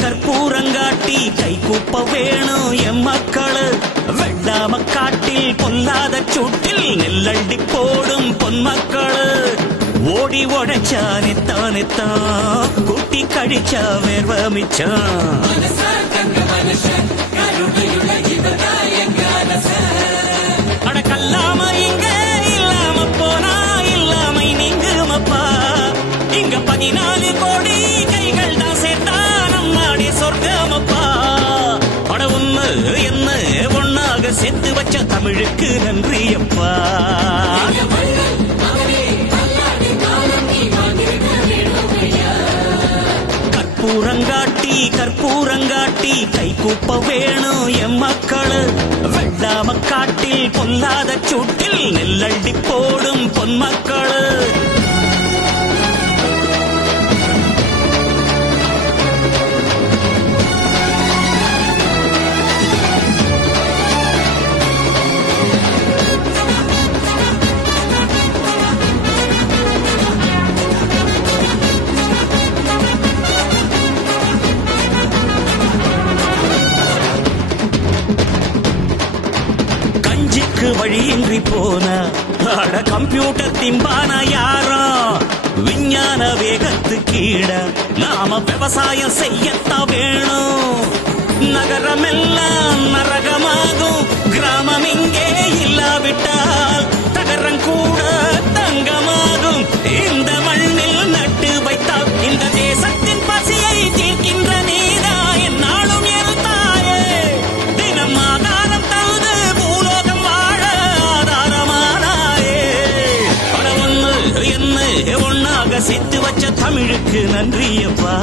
கற்பூரங்காட்டி கை கூப்ப வேணும் எம் மக்களு. வெள்ளாம காட்டில் பொல்லாத சூட்டில் நெல்லண்டி போடும் பொன்மக்களு. ஓடி உழைச்சா நித்தானித்தான், கூட்டி கழிச்சா வேர்வமிச்சான். அடக்கல்லாம இங்க இல்லாம போனா இல்லாமை நீங்குமப்பா. இங்க 14 கோடி கைகள் தான் சேர்த்தா நம் நாடே சொர்க்கமப்பா. அட ஒண்ணு என்ன ஒன்னாக சேர்த்து வச்ச தமிழுக்கு நன்றி அப்பா. கற்பூரங்காட்டி கை கூப்ப வேணும் எம் மக்களு. வெள்ளாம காட்டில் பொல்லாத சூட்டில் நெல்லண்டி போடும் பொன்மக்களு. வழியின்றி போன அட கம்ப்யூட்டர் திம்பான யாரோ. விஞ்ஞான வேகத்து கீழ நாம விவசாயம் செய்யத்தான் வேணும். நகரமெல்லாம் நரகமாகும், கிராமம் இங்கே இல்லாவிட்டால் தகரங்கூட தங்கமாகும். இந்த மண்ணில் நட்டு வைத்தால் இந்த தேசத்தின் பசியை தீர்க்கின்ற நீதா என்னாலும் என் தாயே. தினம் ஆதாரம் தந்து பூலோகம் வாழ ஆதாரமானாயே. பல ஒண்ணு என்ன ஒன்னாக சேர்த்து வச்ச தமிழுக்கு நன்றி அப்பா.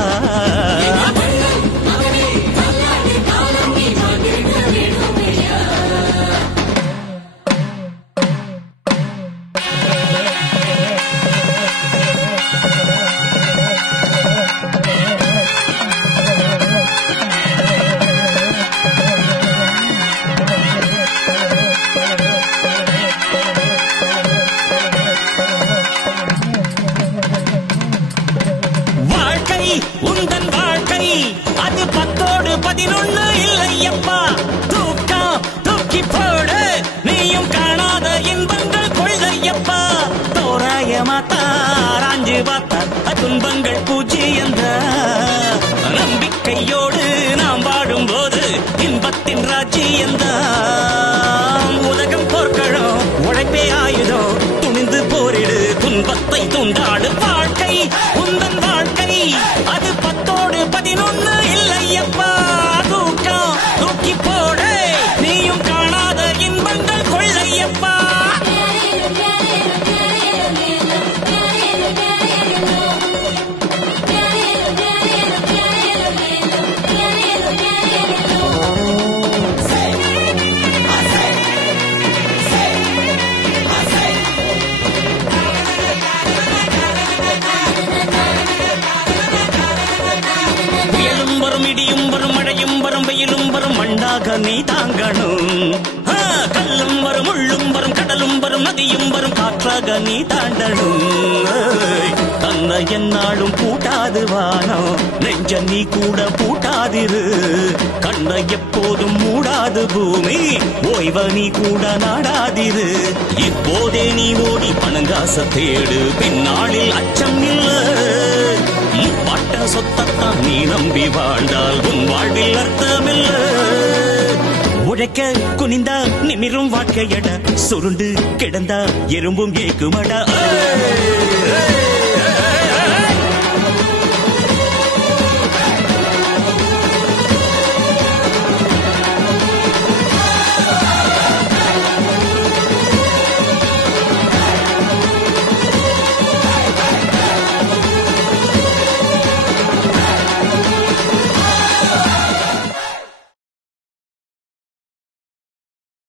உந்தன் வாழ்க்கை அது 10ஓடு 11 இல்லையப்பா. தூக்கம் தூக்கி போடு, நீயும் காணாத இன்பங்கள் கொள்ளையப்பா. தோராயமா தாராஞ்சு பார்த்தா துன்பங்கள் பூஜ்ஜியம். நம்பிக்கையோடு நாம் வாடும் போது இன்பத்தின் ராஜ்யம். உலகம் போர்க்களம், உழைப்பே ஆயுதம், துணிந்து போரிடு, துன்பத்தை துண்டாடு. வாழ்க்கை உந்தன் வாழ்க்கை அது 10ஓடு 11 இல்லையப்பா. தூக்கம் தூக்கி போடு, நீயும் காணாத இன்பங்கள் கொள்ளையப்பா. இடியும் வரும், மழையும் வரும், வெயிலும் வரும், மண்ணாக நீ தாங்கணும். கல்லும் வரும், முள்ளும் வரும், கடலும் வரும், நதியும் வரும், காற்றாக நீ தாண்டணும். தன்னை என்னாலும் பூட்டாது வானம், நெஞ்ச நீ கூட பூட்டாதிரு. கண்ணை எப்போதும் மூடாது பூமி, ஓய்வ நீ கூட நாடாதிரு. இப்போதே நீ ஓடி பணங்காச தேடு, பின்னாளில் அச்சம் இல்ல. பட்ட சொத்தத்தான் நீ நம்பி வாழ்ந்தால் உன் வாழ்வில் அர்த்தமில்ல. உழைக்க குனிந்தா நிமிரும் வாழ்க்கையட, சுருண்டு கிடந்தா எறும்பும் ஏக்குமடா.